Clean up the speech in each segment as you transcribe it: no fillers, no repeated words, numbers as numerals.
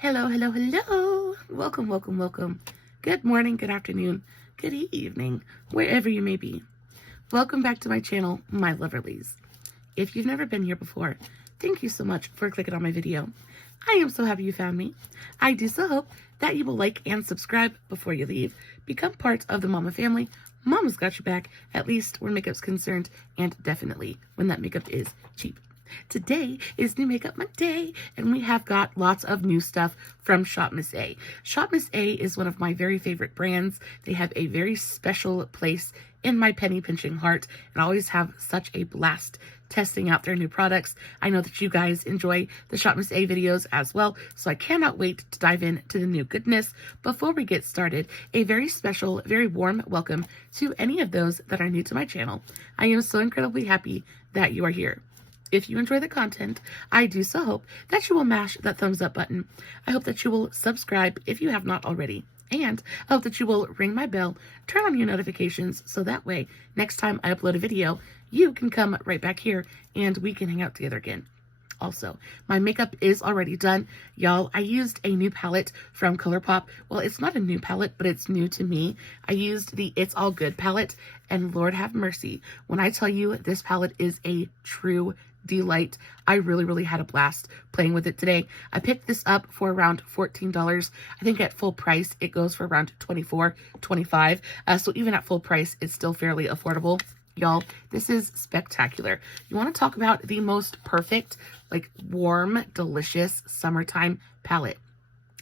Hello, hello, hello. Welcome, welcome, welcome. Good morning, good afternoon, good evening, wherever you may be. Welcome back to my channel, my Loverlies. If you've never been here before, thank you so much for clicking on my video. I am so happy you found me. I do so hope that you will like and subscribe before you leave. Become part of the Mama family. Mama's got your back, at least where makeup's concerned, and definitely when that makeup is cheap. Today is New Makeup Monday, and we have got lots of new stuff from ShopMissA. ShopMissA is one of my very favorite brands. They have a very special place in my penny pinching heart, and always have such a blast testing out their new products. I know that you guys enjoy the ShopMissA videos as well, so I cannot wait to dive into the new goodness. Before we get started, a very special, very warm welcome to any of those that are new to my channel. I am so incredibly happy that you are here. If you enjoy the content, I do so hope that you will mash that thumbs up button. I hope that you will subscribe if you have not already. And I hope that you will ring my bell, turn on your notifications, so that way, next time I upload a video, you can come right back here and we can hang out together again. Also, my makeup is already done. Y'all, I used a new palette from ColourPop. Well, it's not a new palette, but it's new to me. I used the It's All Good palette, and Lord have mercy, when I tell you this palette is a true delight. I really had a blast playing with it today. I picked this up for around $14. I think at full price it goes for around $24, $25. So even at full price, it's still fairly affordable. Y'all, this is spectacular. You want to talk about the most perfect, like warm, delicious summertime palette.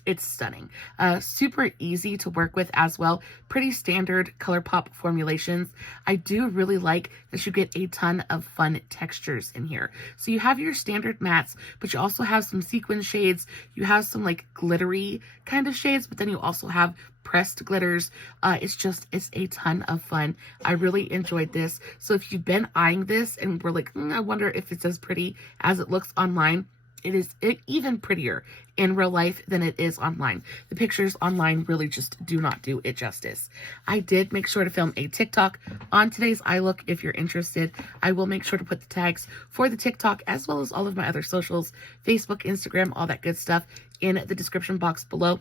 It's stunning. Super easy to work with as well. Pretty standard ColourPop formulations. I do really like that you get a ton of fun textures in here. So you have your standard mattes, but you also have some sequin shades. You have some like glittery kind of shades, but then you also have pressed glitters. It's a ton of fun. I really enjoyed this. So if you've been eyeing this and we're like, I wonder if it's as pretty as it looks online, it is even prettier in real life than it is online. The pictures online really just do not do it justice. I did make sure to film a TikTok on today's eye look. If you're interested, I will make sure to put the tags for the TikTok as well as all of my other socials, Facebook, Instagram, all that good stuff in the description box below,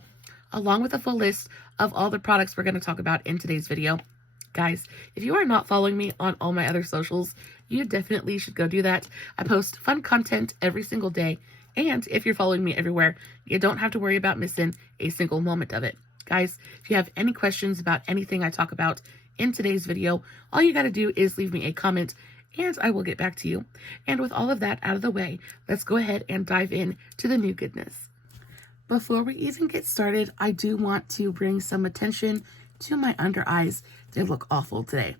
along with a full list of all the products we're going to talk about in today's video. Guys, if you are not following me on all my other socials, you definitely should go do that. I post fun content every single day, and if you're following me everywhere, you don't have to worry about missing a single moment of it. Guys, if you have any questions about anything I talk about in today's video, all you got to do is leave me a comment, and I will get back to you. And with all of that out of the way, let's go ahead and dive in to the new goodness. Before we even get started, I do want to bring some attention to my under eyes. They look awful today.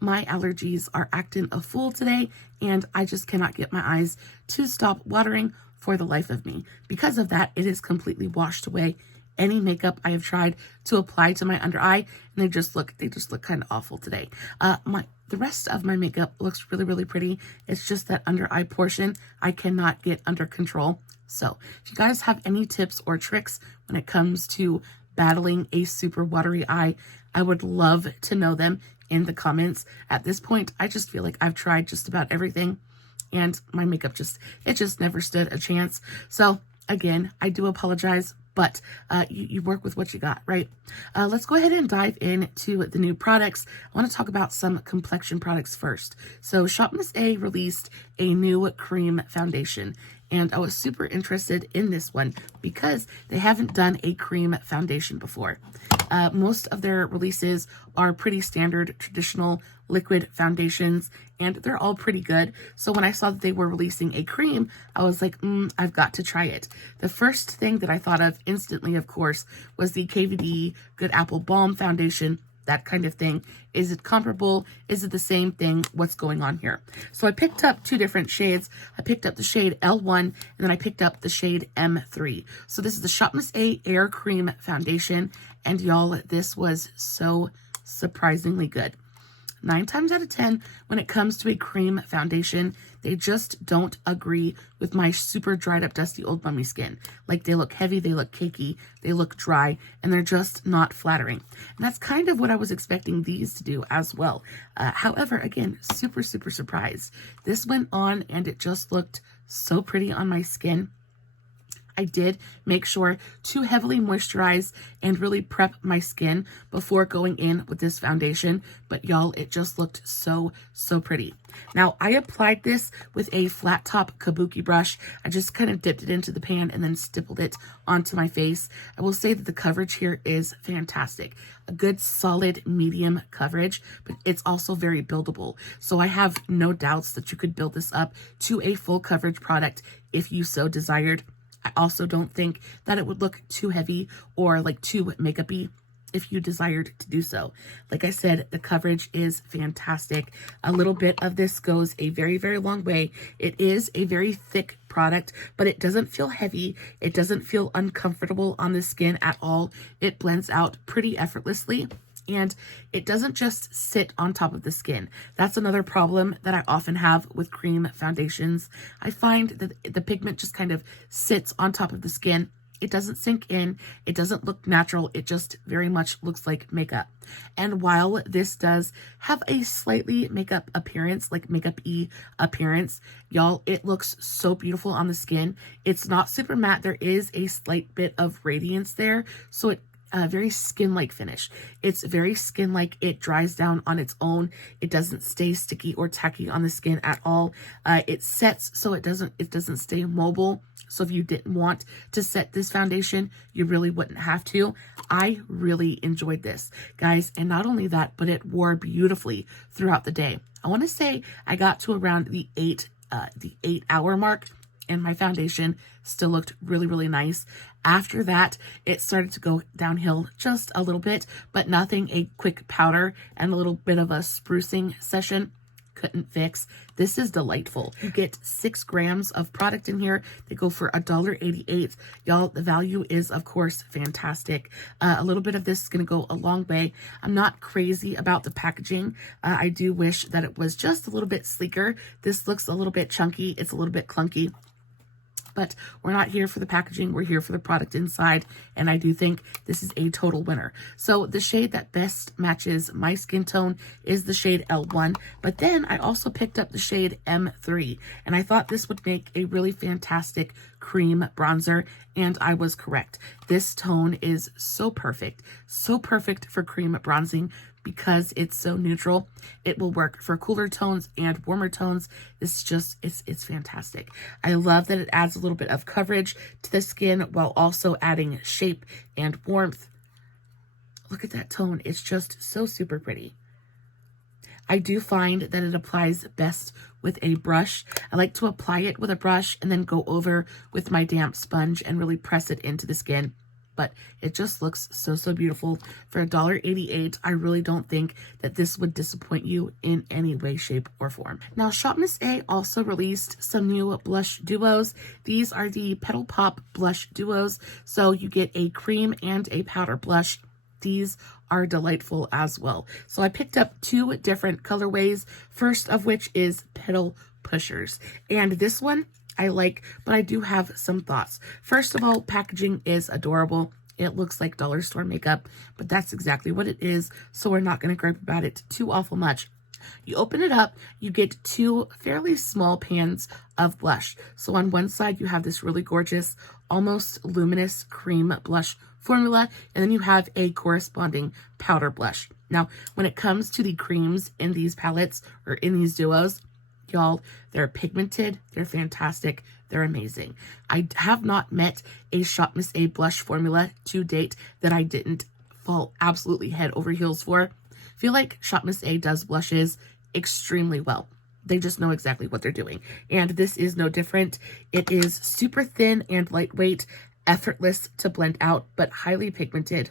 My allergies are acting a fool today, and I just cannot get my eyes to stop watering for the life of me. Because of that, it has completely washed away any makeup I have tried to apply to my under eye, and they just look kind of awful today. The rest of my makeup looks really pretty. It's just that under eye portion I cannot get under control. So if you guys have any tips or tricks when it comes to battling a super watery eye, I would love to know them in the comments. At this point, I just feel like I've tried just about everything, and my makeup just never stood a chance. So again, I do apologize, but you work with what you got, right? Let's go ahead and dive into the new products. I want to talk about some complexion products first. So ShopMissA released a new cream foundation, and I was super interested in this one because they haven't done a cream foundation before. Most of their releases are pretty standard, traditional liquid foundations, and they're all pretty good. So when I saw that they were releasing a cream, I was like, I've got to try it. The first thing that I thought of instantly, of course, was the KVD Good Apple Balm Foundation. That kind of thing. Is it comparable? Is it the same thing? What's going on here? So I picked up two different shades. I picked up the shade L1, and then I picked up the shade M3. So this is the ShopMissA Air Cream Foundation, and y'all, this was so surprisingly good. 9 times out of 10, when it comes to a cream foundation, they just don't agree with my super dried up, dusty old mummy skin. Like, they look heavy, they look cakey, they look dry, and they're just not flattering. And that's kind of what I was expecting these to do as well. However, again, super surprised. This went on and it just looked so pretty on my skin. I did make sure to heavily moisturize and really prep my skin before going in with this foundation. But y'all, it just looked so pretty. Now, I applied this with a flat top kabuki brush. I just kind of dipped it into the pan and then stippled it onto my face. I will say that the coverage here is fantastic. A good solid medium coverage, but it's also very buildable. So I have no doubts that you could build this up to a full coverage product if you so desired. I also don't think that it would look too heavy or like too makeup-y if you desired to do so. Like I said, the coverage is fantastic. A little bit of this goes a very long way. It is a very thick product, but it doesn't feel heavy. It doesn't feel uncomfortable on the skin at all. It blends out pretty effortlessly. And it doesn't just sit on top of the skin. That's another problem that I often have with cream foundations. I find that the pigment just kind of sits on top of the skin. It doesn't sink in. It doesn't look natural. It just very much looks like makeup. And while this does have a slightly makeup appearance, like makeup-y appearance, y'all, it looks so beautiful on the skin. It's not super matte. There is a slight bit of radiance there, so it very skin-like finish. It's very skin-like. It dries down on its own. It doesn't stay sticky or tacky on the skin at all. It sets so it doesn't stay mobile. So if you didn't want to set this foundation, you really wouldn't have to. I really enjoyed this, guys. And not only that, but it wore beautifully throughout the day. I want to say I got to around the 8-hour mark, and my foundation still looked really nice. After that, it started to go downhill just a little bit, but nothing a quick powder and a little bit of a sprucing session couldn't fix. This is delightful. You get 6 grams of product in here. They go for $1.88. Y'all, the value is, of course, fantastic. A little bit of this is going to go a long way. I'm not crazy about the packaging. I do wish that it was just a little bit sleeker. This looks a little bit chunky. It's a little bit clunky. But we're not here for the packaging. We're here for the product inside. And I do think this is a total winner. So the shade that best matches my skin tone is the shade L1. But then I also picked up the shade M3. And I thought this would make a really fantastic cream bronzer. And I was correct. This tone is so perfect for cream bronzing, because it's so neutral. It will work for cooler tones and warmer tones. It's fantastic. I love that it adds a little bit of coverage to the skin while also adding shape and warmth. Look at that tone. It's just so super pretty. I do find that it applies best with a brush. I like to apply it with a brush and then go over with my damp sponge and really press it into the skin. But it just looks so beautiful. For $1.88, I really don't think that this would disappoint you in any way, shape, or form. Now, ShopMissA also released some new blush duos. These are the Petal Pop blush duos. So you get a cream and a powder blush. These are delightful as well. So I picked up 2 different colorways, first of which is Petal Pushers. And this one I like, but I do have some thoughts. First of all, packaging is adorable. It looks like dollar store makeup, but that's exactly what it is, so we're not going to gripe about it too awful much. You open it up, you get 2 fairly small pans of blush. So on one side, you have this really gorgeous, almost luminous cream blush formula, and then you have a corresponding powder blush. Now, when it comes to the creams in these palettes or in these duos, y'all, they're pigmented, they're fantastic, they're amazing. I have not met a ShopMissA blush formula to date that I didn't fall absolutely head over heels for. I feel like ShopMissA does blushes extremely well. They just know exactly what they're doing. And this is no different. It is super thin and lightweight, effortless to blend out, but highly pigmented.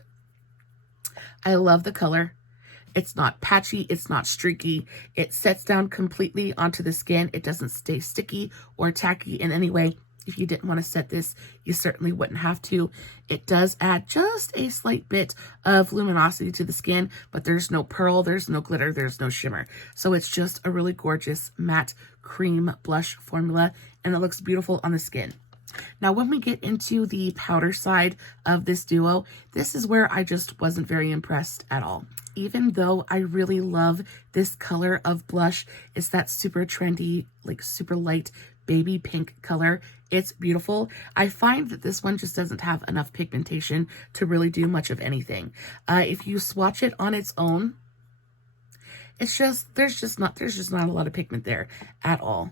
I love the color. It's not patchy, it's not streaky. It sets down completely onto the skin. It doesn't stay sticky or tacky in any way. If you didn't want to set this, you certainly wouldn't have to. It does add just a slight bit of luminosity to the skin, but there's no pearl, there's no glitter, there's no shimmer. So it's just a really gorgeous matte cream blush formula, and it looks beautiful on the skin. Now, when we get into the powder side of this duo, this is where I just wasn't very impressed at all. Even though I really love this color of blush, it's that super trendy, like super light baby pink color. It's beautiful. I find that this one just doesn't have enough pigmentation to really do much of anything. If you swatch it on its own, it's just, there's just not a lot of pigment there at all.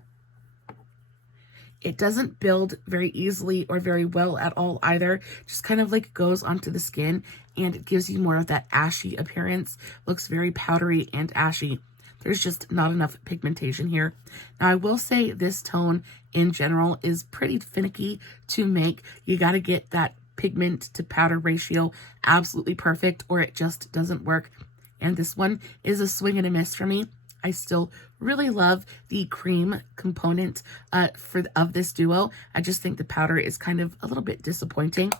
It doesn't build very easily or very well at all either. Just kind of like goes onto the skin and it gives you more of that ashy appearance. Looks very powdery and ashy. There's just not enough pigmentation here. Now I will say this tone in general is pretty finicky to make. You got to get that pigment to powder ratio absolutely perfect or it just doesn't work. And this one is a swing and a miss for me. I still really love the cream component of this duo. I just think the powder is kind of a little bit disappointing.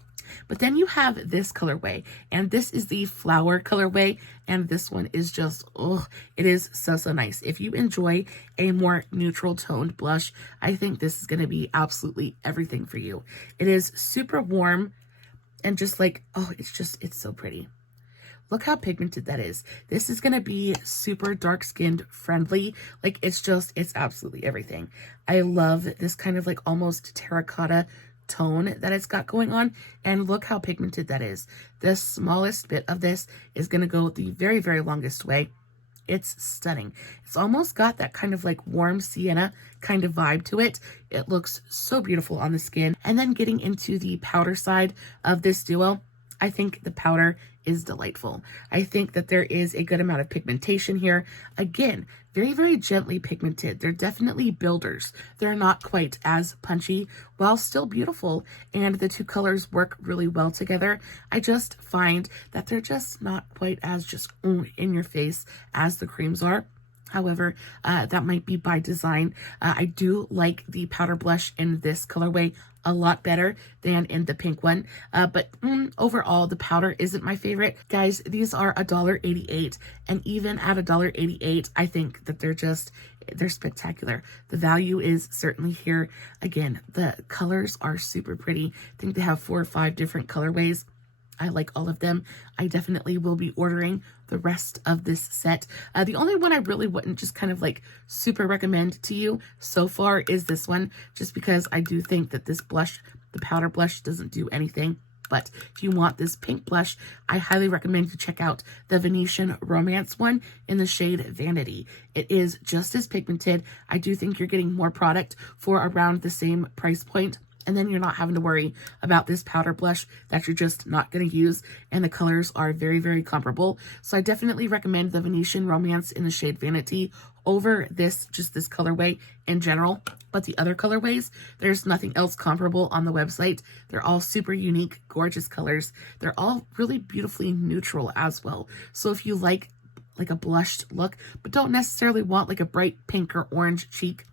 But then you have this colorway, and this is the flower colorway, and this one is just, oh, it is so, so nice. If you enjoy a more neutral toned blush, I think this is going to be absolutely everything for you. It is super warm and just like, oh, it's so pretty. Look how pigmented that is. This is going to be super dark-skinned friendly. Like, it's absolutely everything. I love this kind of like almost terracotta tone that it's got going on. And look how pigmented that is. The smallest bit of this is going to go the very, very longest way. It's stunning. It's almost got that kind of like warm sienna kind of vibe to it. It looks so beautiful on the skin. And then getting into the powder side of this duo, I think the powder is delightful. I think that there is a good amount of pigmentation here. Again, very, very gently pigmented. They're definitely builders. They're not quite as punchy while still beautiful. And the two colors work really well together. I just find that they're just not quite as just in your face as the creams are. However, that might be by design. I do like the powder blush in this colorway a lot better than in the pink one. But overall, the powder isn't my favorite. Guys, these are $1.88. And even at $1.88, I think that they're spectacular. The value is certainly here. Again, the colors are super pretty. I think they have 4 or 5 different colorways. I like all of them. I definitely will be ordering the rest of this set. The only one I really wouldn't just kind of like super recommend to you so far is this one, just because I do think that this blush, the powder blush, doesn't do anything. But if you want this pink blush, I highly recommend you check out the Venetian Romance one in the shade Vanity. It is just as pigmented. I do think you're getting more product for around the same price point. And then you're not having to worry about this powder blush that you're just not going to use. And the colors are very, very comparable. So I definitely recommend the Venetian Romance in the shade Vanity over this colorway in general. But the other colorways, there's nothing else comparable on the website. They're all super unique, gorgeous colors. They're all really beautifully neutral as well. So if you like a blushed look, but don't necessarily want like a bright pink or orange cheek,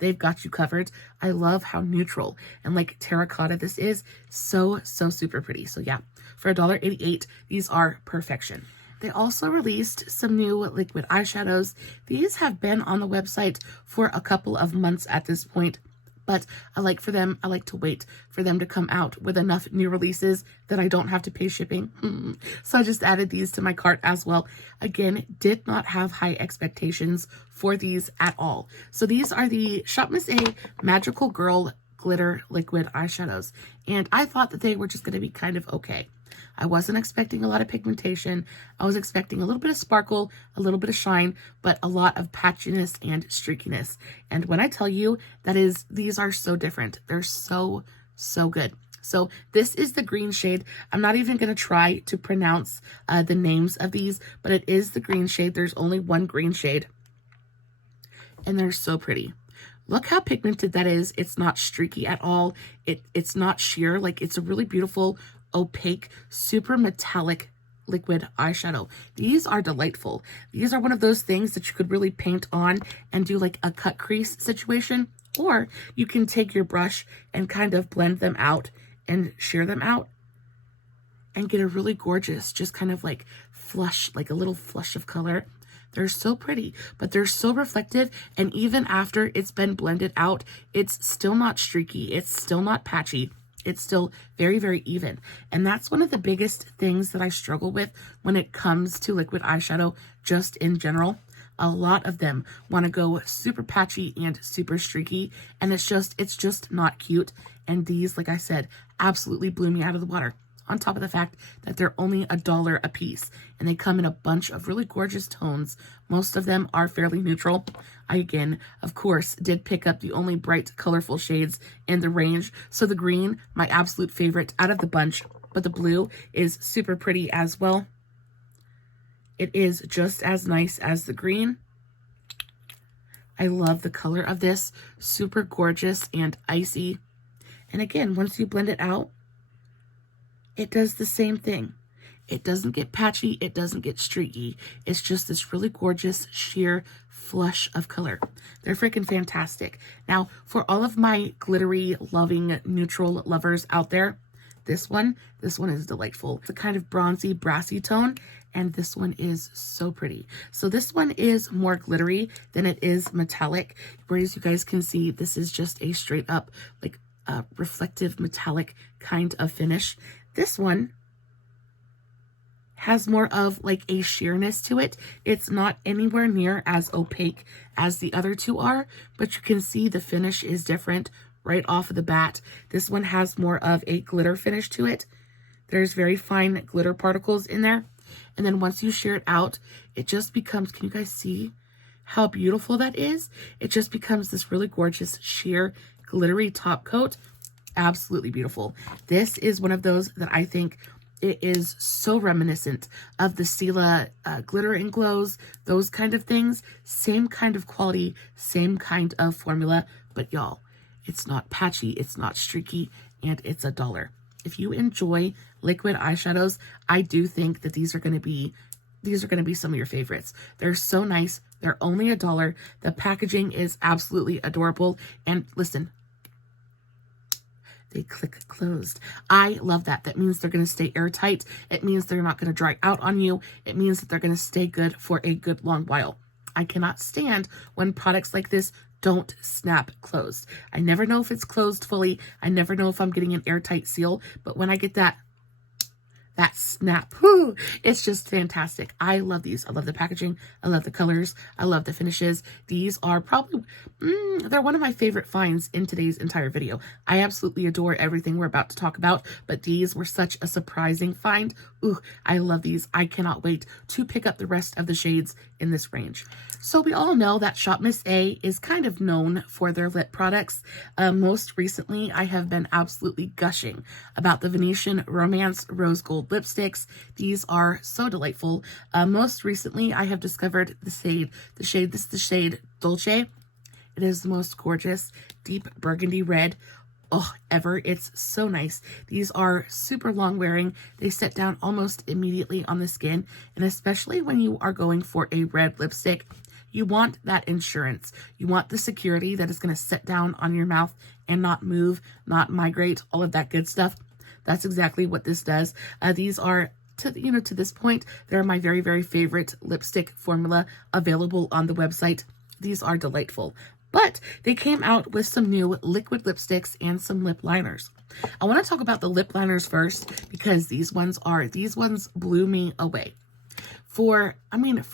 they've got you covered. I love how neutral and like terracotta this is. So super pretty. So yeah, for $1.88, these are perfection. They also released some new liquid eyeshadows. These have been on the website for a couple of months at this point, but I like to wait for them to come out with enough new releases that I don't have to pay shipping. So I just added these to my cart as well. Again, did not have high expectations for these at all. So these are the ShopMissA Magical Girl Glitter Liquid Eyeshadows. And I thought that they were just going to be kind of okay. I wasn't expecting a lot of pigmentation. I was expecting a little bit of sparkle, a little bit of shine, but a lot of patchiness and streakiness. And when I tell you these are so different. They're so good. So this is the green shade. I'm not even going to try to pronounce the names of these, but it is the green shade. There's only one green shade. And they're so pretty. Look how pigmented that is. It's not streaky at all. It's not sheer. Like, it's a really beautiful, opaque, super metallic liquid eyeshadow. These are delightful. These are one of those things that you could really paint on and do like a cut crease situation, or you can take your brush and kind of blend them out and sheer them out and get a really gorgeous, just kind of like flush, like a little flush of color. They're so pretty, but they're so reflective. And even after it's been blended out, it's still not streaky. It's still not patchy. It's still very, very even. And that's one of the biggest things that I struggle with when it comes to liquid eyeshadow, just in general. A lot of them want to go super patchy and super streaky, and it's just not cute. And these, like I said, absolutely blew me out of the water. On top of the fact that they're only $1 a piece, and they come in a bunch of really gorgeous tones. Most of them are fairly neutral. I, again, of course, did pick up the only bright, colorful shades in the range. So the green, my absolute favorite out of the bunch, but the blue is super pretty as well. It is just as nice as the green. I love the color of this. Super gorgeous and icy. And again, once you blend it out, it does the same thing. It doesn't get patchy. It doesn't get streaky. It's just this really gorgeous, sheer flush of color. They're freaking fantastic. Now, for all of my glittery, loving, neutral lovers out there, this one is delightful. It's a kind of bronzy, brassy tone, and this one is so pretty. So this one is more glittery than it is metallic, whereas you guys can see this is just a straight up, like, reflective metallic kind of finish. This one has more of like a sheerness to it. It's not anywhere near as opaque as the other two are, but you can see the finish is different right off of the bat. This one has more of a glitter finish to it. There's very fine glitter particles in there. And then once you shear it out, it just becomes, can you guys see how beautiful that is? It just becomes this really gorgeous sheer glittery top coat. Absolutely beautiful. This is one of those that I think it is so reminiscent of the Stila glitter and glows, those kind of things. Same kind of quality, same kind of formula, but y'all, it's not patchy, it's not streaky, and it's $1. If you enjoy liquid eyeshadows, I do think that these are going to be some of your favorites. They're so nice. They're only $1. The packaging is absolutely adorable. And listen, they click closed. I love that. That means they're going to stay airtight. It means they're not going to dry out on you. It means that they're going to stay good for a good long while. I cannot stand when products like this don't snap closed. I never know if it's closed fully. I never know if I'm getting an airtight seal, but when I get that snap, whoo, it's just fantastic. I love these. I love the packaging. I love the colors. I love the finishes. These are probably, they're one of my favorite finds in today's entire video. I absolutely adore everything we're about to talk about, but these were such a surprising find. Ooh, I love these. I cannot wait to pick up the rest of the shades in this range. So we all know that ShopMissA is kind of known for their lip products. Most recently, I have been absolutely gushing about the Venetian Romance Rose Gold lipsticks. These are so delightful. Most recently, I have discovered this is the shade Dolce. It is the most gorgeous deep burgundy red ever. It's so nice. These are super long wearing. They set down almost immediately on the skin, and especially when you are going for a red lipstick, you want that insurance. You want the security that is going to sit down on your mouth and not move, not migrate, all of that good stuff. That's exactly what this does. These are, to this point, they're my very, very favorite lipstick formula available on the website. These are delightful. But they came out with some new liquid lipsticks and some lip liners. I want to talk about the lip liners first because these ones blew me away. For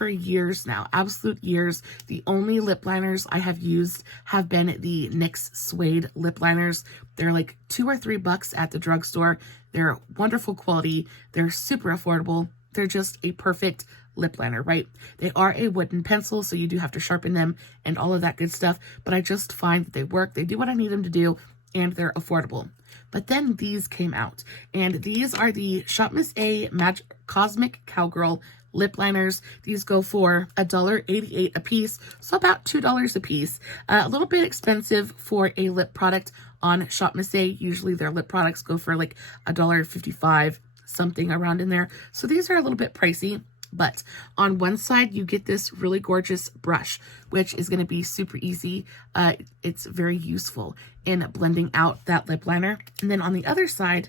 years now, absolute years, the only lip liners I have used have been the NYX suede lip liners. They're like $2 or $3 at the drugstore. They're wonderful quality. They're super affordable. They're just a perfect lip liner, right? They are a wooden pencil, so you do have to sharpen them and all of that good stuff, but I just find that they work. They do what I need them to do, and they're affordable. But then these came out, and these are the ShopMissA Cosmic Cowgirl lip liners. These go for $1.88 a piece, so about $2 a piece. A little bit expensive for a lip product on ShopMissA. Usually their lip products go for like $1.55, something around in there. So these are a little bit pricey. But on one side, you get this really gorgeous brush, which is going to be super easy. It's very useful in blending out that lip liner. And then on the other side,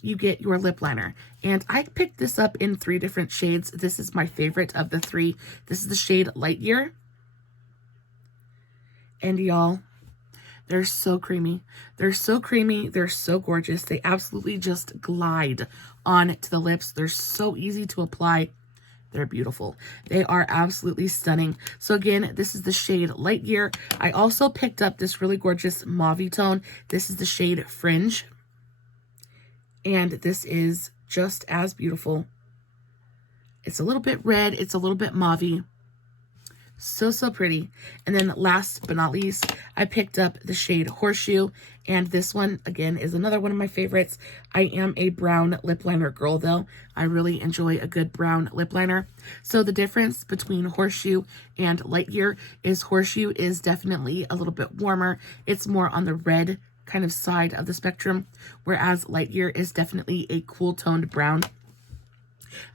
you get your lip liner. And I picked this up in 3 different shades. This is my favorite of the 3. This is the shade Lightyear. And y'all, they're so creamy. They're so creamy. They're so gorgeous. They absolutely just glide on to the lips. They're so easy to apply. they're beautiful. They are absolutely stunning. So again, this is the shade Lightyear. I also picked up this really gorgeous mauve tone. This is the shade Fringe. And this is just as beautiful. It's a little bit red. It's a little bit mauve-y. So pretty. And then last but not least, I picked up the shade Horseshoe, and this one again is another one of my favorites. I am a brown lip liner girl though. I really enjoy a good brown lip liner. So the difference between Horseshoe and Lightyear is Horseshoe is definitely a little bit warmer. It's more on the red kind of side of the spectrum, whereas Lightyear is definitely a cool toned brown.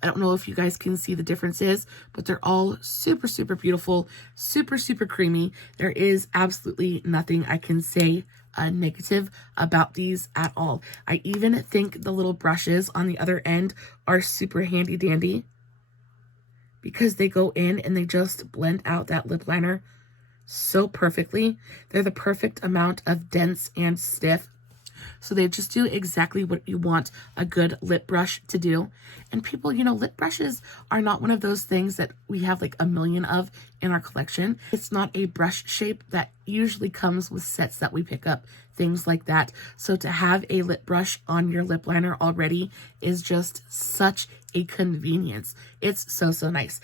I don't know if you guys can see the differences, but they're all super beautiful, super creamy. There is absolutely nothing I can say negative about these at all. I even think the little brushes on the other end are super handy dandy because they go in and they just blend out that lip liner so perfectly. They're the perfect amount of dense and stiff. So they just do exactly what you want a good lip brush to do. And people, you know, lip brushes are not one of those things that we have like a million of in our collection. It's not a brush shape that usually comes with sets that we pick up, things like that. So to have a lip brush on your lip liner already is just such a convenience. It's so nice.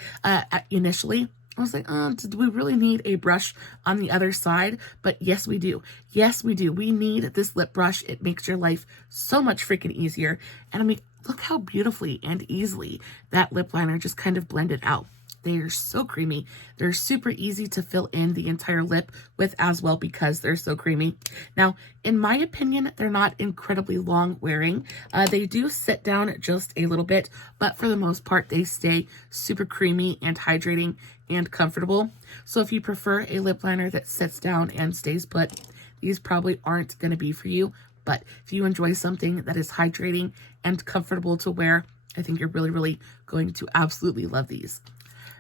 Initially, I was like, do we really need a brush on the other side? But yes, we do. Yes, we do. We need this lip brush. It makes your life so much freaking easier. And I mean, look how beautifully and easily that lip liner just kind of blended out. They are so creamy. They're super easy to fill in the entire lip with as well because they're so creamy. Now, in my opinion, they're not incredibly long wearing. They do sit down just a little bit, but for the most part, they stay super creamy and hydrating and comfortable. So if you prefer a lip liner that sits down and stays put, these probably aren't going to be for you. But if you enjoy something that is hydrating and comfortable to wear, I think you're really going to absolutely love these.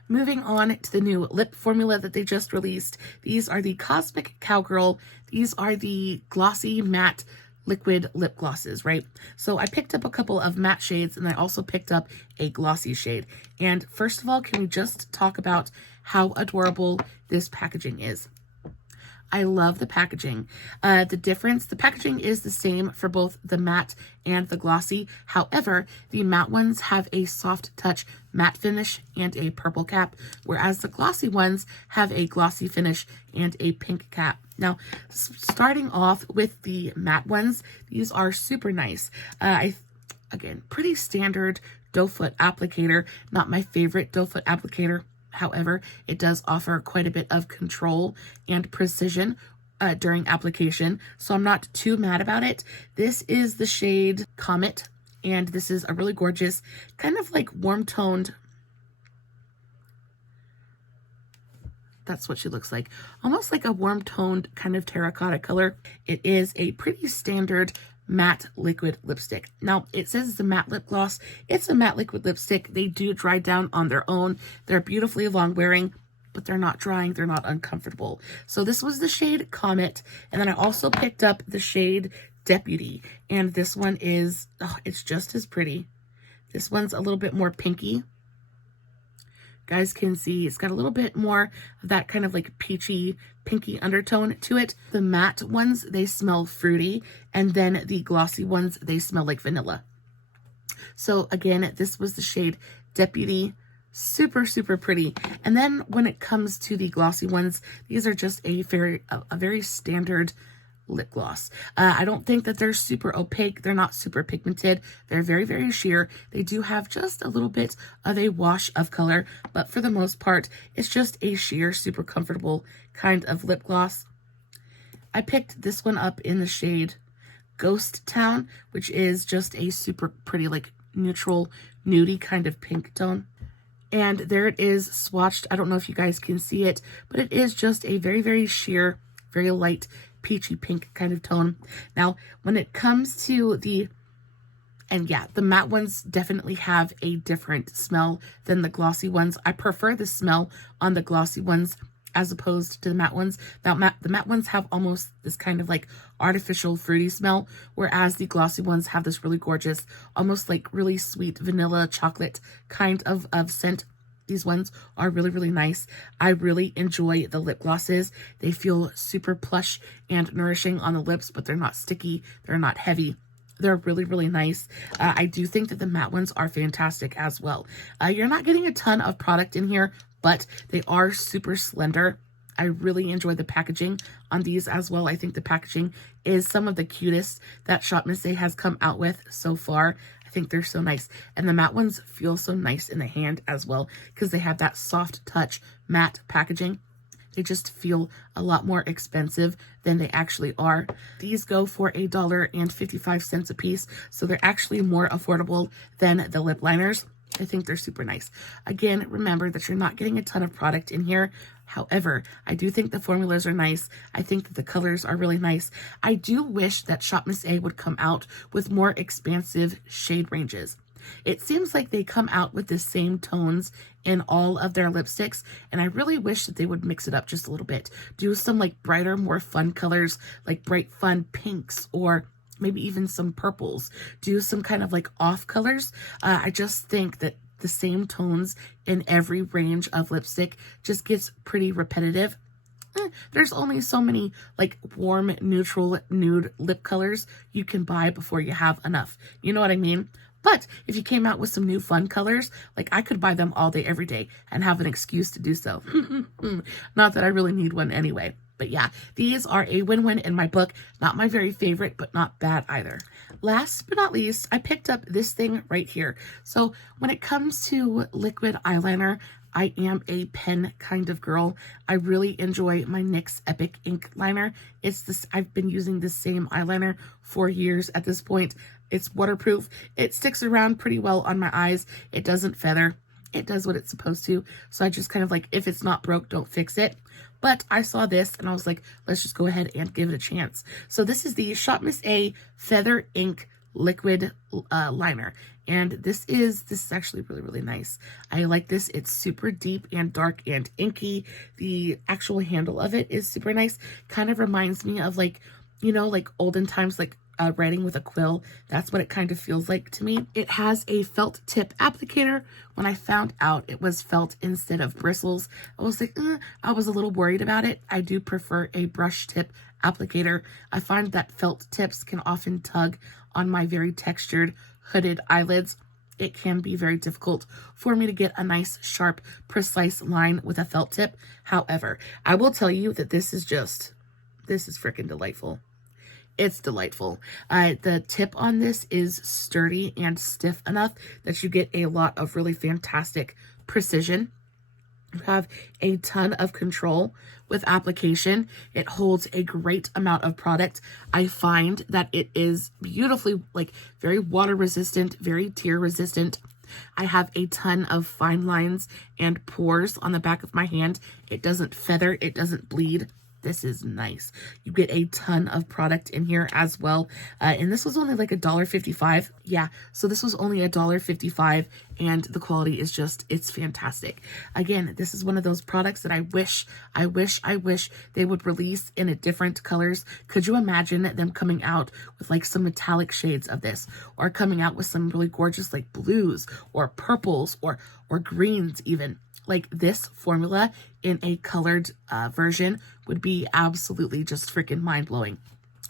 Moving on to the new lip formula that they just released. These are the Cosmic Cowgirl. These are the glossy matte liquid lip glosses, right? So I picked up a couple of matte shades and I also picked up a glossy shade. And first of all, can we just talk about how adorable this packaging is? I love the packaging. The packaging is the same for both the matte and the glossy. However, the matte ones have a soft touch matte finish and a purple cap, whereas the glossy ones have a glossy finish and a pink cap. Now, starting off with the matte ones, these are super nice. Again, pretty standard doe foot applicator. Not my favorite doe foot applicator. However, it does offer quite a bit of control and precision during application, so I'm not too mad about it. This is the shade Comet, and this is a really gorgeous, kind of like warm-toned, that's what she looks like, almost like a warm-toned kind of terracotta color. It is a pretty standard matte liquid lipstick. Now, it says it's a matte lip gloss. It's a matte liquid lipstick. They do dry down on their own. They're beautifully long wearing, but they're not drying. They're not uncomfortable. So this was the shade Comet. And then I also picked up the shade Deputy. And this one is, it's just as pretty. This one's a little bit more pinky. Guys can see it's got a little bit more of that kind of like peachy, pinky undertone to it. The matte ones, they smell fruity, and then the glossy ones, they smell like vanilla. So again, this was the shade Deputy. Super pretty. And then when it comes to the glossy ones, these are just a very standard lip gloss. I don't think that they're super opaque. They're not super pigmented. They're very sheer. They do have just a little bit of a wash of color, but for the most part, it's just a sheer, super comfortable kind of lip gloss. I picked this one up in the shade Ghost Town, which is just a super pretty, like neutral, nudie kind of pink tone. And there it is swatched. I don't know if you guys can see it, but it is just a very sheer, very light, peachy pink kind of tone. Now, when it comes to the matte ones definitely have a different smell than the glossy ones. I prefer the smell on the glossy ones as opposed to the matte ones. Now, the matte ones have almost this kind of like artificial fruity smell, whereas the glossy ones have this really gorgeous, almost like really sweet vanilla chocolate kind of scent. These ones are really, really nice. I really enjoy the lip glosses. They feel super plush and nourishing on the lips, but they're not sticky. They're not heavy. They're really, really nice. I do think that the matte ones are fantastic as well. You're not getting a ton of product in here, but they are super slender. I really enjoy the packaging on these as well. I think the packaging is some of the cutest that ShopMissA has come out with so far. I think they're so nice. And the matte ones feel so nice in the hand as well because they have that soft touch matte packaging. They just feel a lot more expensive than they actually are. These go for $1.55 a piece, so they're actually more affordable than the lip liners. I think they're super nice. Again, remember that you're not getting a ton of product in here. However, I do think the formulas are nice. I think that the colors are really nice. I do wish that ShopMissA would come out with more expansive shade ranges. It seems like they come out with the same tones in all of their lipsticks, and I really wish that they would mix it up just a little bit. Do some like brighter, more fun colors, like bright, fun pinks, or maybe even some purples. Do some kind of like off colors. I just think that the same tones in every range of lipstick just gets pretty repetitive. There's only so many like warm, neutral, nude lip colors you can buy before you have enough. You know what I mean? But if you came out with some new fun colors, like I could buy them all day, every day and have an excuse to do so. Not that I really need one anyway. But yeah, these are a win-win in my book. Not my very favorite, but not bad either. Last but not least, I picked up this thing right here. So when it comes to liquid eyeliner, I am a pen kind of girl. I really enjoy my NYX Epic Ink Liner. It's this, I've been using this same eyeliner for years at this point. It's waterproof. It sticks around pretty well on my eyes. It doesn't feather. It does what it's supposed to. So I just kind of like, if it's not broke, don't fix it. But I saw this and I was like, let's just go ahead and give it a chance. So this is the ShopMissA Feather Ink Liquid Liner. And this is actually really, really nice. I like this. It's super deep and dark and inky. The actual handle of it is super nice. Kind of reminds me of like, you know, like olden times, like writing with a quill. That's what it kind of feels like to me. It has a felt tip applicator. When I found out it was felt instead of bristles, I was like, I was a little worried about it. I do prefer a brush tip applicator. I find that felt tips can often tug on my very textured hooded eyelids. It can be very difficult for me to get a nice, sharp, precise line with a felt tip. However, I will tell you that this is freaking delightful. It's delightful. The tip on this is sturdy and stiff enough that you get a lot of really fantastic precision. You have a ton of control with application. It holds a great amount of product. I find that it is beautifully, like, very water resistant, very tear resistant. I have a ton of fine lines and pores on the back of my hand. It doesn't feather. It doesn't bleed. This is nice. You get a ton of product in here as well. And this was only like $1.55. Yeah, so this was only $1.55 and the quality is just, it's fantastic. Again, this is one of those products that I wish they would release in a different colors. Could you imagine them coming out with like some metallic shades of this, or coming out with some really gorgeous like blues or purples or greens even? Like this formula in a colored version would be absolutely just freaking mind-blowing.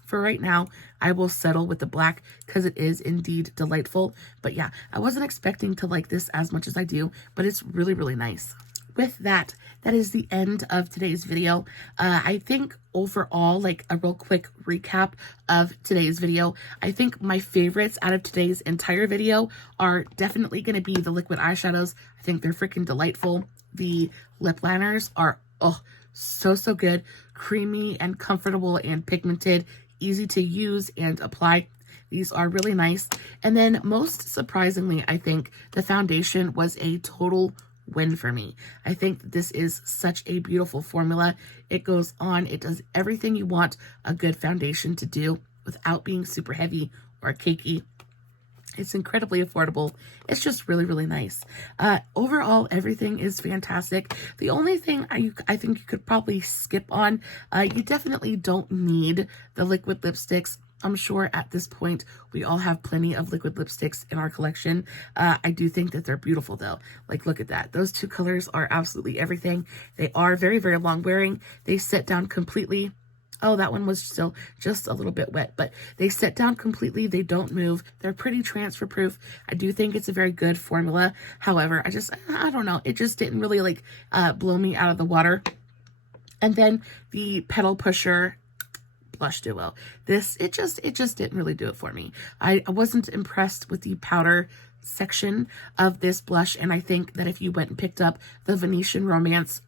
For right now, I will settle with the black because it is indeed delightful. But yeah, I wasn't expecting to like this as much as I do, but it's really, really nice. With that, that is the end of today's video. I think overall, like a real quick recap of today's video, I think my favorites out of today's entire video are definitely going to be the liquid eyeshadows. I think they're freaking delightful. The lip liners are, oh, so good. Creamy and comfortable and pigmented, easy to use and apply. These are really nice. And then most surprisingly, I think the foundation was a total win for me. I think this is such a beautiful formula. It goes on, it does everything you want a good foundation to do without being super heavy or cakey. It's incredibly affordable. It's just really, really nice. Overall, everything is fantastic. The only thing I think you could probably skip on, you definitely don't need the liquid lipsticks I'm sure at this point, we all have plenty of liquid lipsticks in our collection. I do think that they're beautiful though. Like, look at that. Those two colors are absolutely everything. They are very, very long wearing. They set down completely. Oh, that one was still just a little bit wet, but they set down completely. They don't move. They're pretty transfer proof. I do think it's a very good formula. However, I don't know. It just didn't really like blow me out of the water. And then the Petal Pusher blush duo. It just didn't really do it for me. I wasn't impressed with the powder section of this blush, and I think that if you went and picked up the Venetian Romance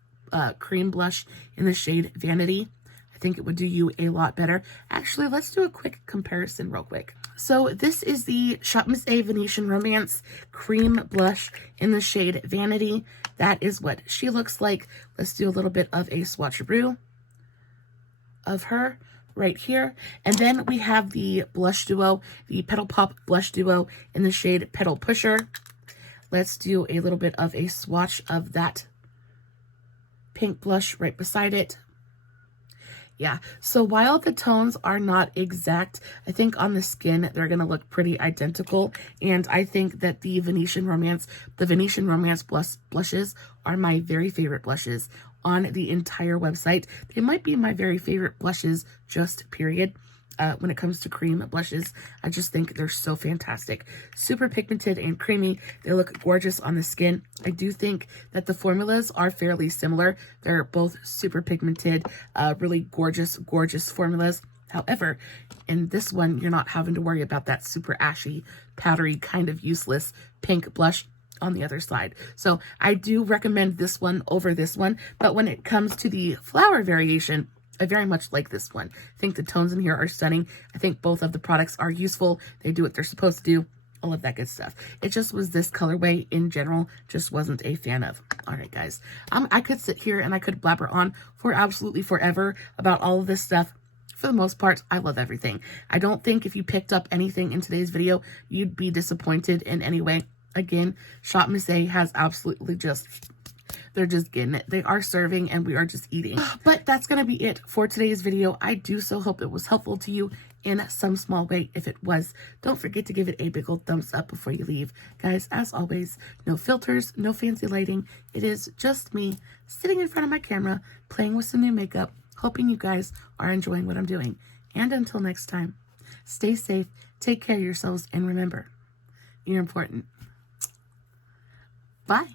cream blush in the shade Vanity, I think it would do you a lot better. Actually, let's do a quick comparison real quick. So this is the ShopMissA Venetian Romance cream blush in the shade Vanity. That is what she looks like. Let's do a little bit of a swatcheroo of her right here. And then we have the blush duo, the Petal Pop blush duo in the shade Petal Pusher. Let's do a little bit of a swatch of that pink blush right beside it. Yeah, so while the tones are not exact, I think on the skin, they're going to look pretty identical. And I think that the Venetian Romance blushes are my very favorite blushes on the entire website. They might be my very favorite blushes, just period. When it comes to cream blushes, I just think they're so fantastic. Super pigmented and creamy. They look gorgeous on the skin. I do think that the formulas are fairly similar. They're both super pigmented, really gorgeous, gorgeous formulas. However, in this one, you're not having to worry about that super ashy, powdery, kind of useless pink blush on the other side. So I do recommend this one over this one. But when it comes to the flower variation, I very much like this one. I think the tones in here are stunning. I think both of the products are useful. They do what they're supposed to do. All of that good stuff. It just was this colorway in general, just wasn't a fan of. All right, guys. I could sit here and I could blabber on for absolutely forever about all of this stuff. For the most part, I love everything. I don't think if you picked up anything in today's video, you'd be disappointed in any way. Again, ShopMissA has absolutely just... They're just getting it. They are serving and we are just eating. But that's going to be it for today's video. I do so hope it was helpful to you in some small way. If it was, don't forget to give it a big old thumbs up before you leave. Guys, as always, no filters, no fancy lighting. It is just me sitting in front of my camera, playing with some new makeup, hoping you guys are enjoying what I'm doing. And until next time, stay safe, take care of yourselves, and remember, you're important. Bye.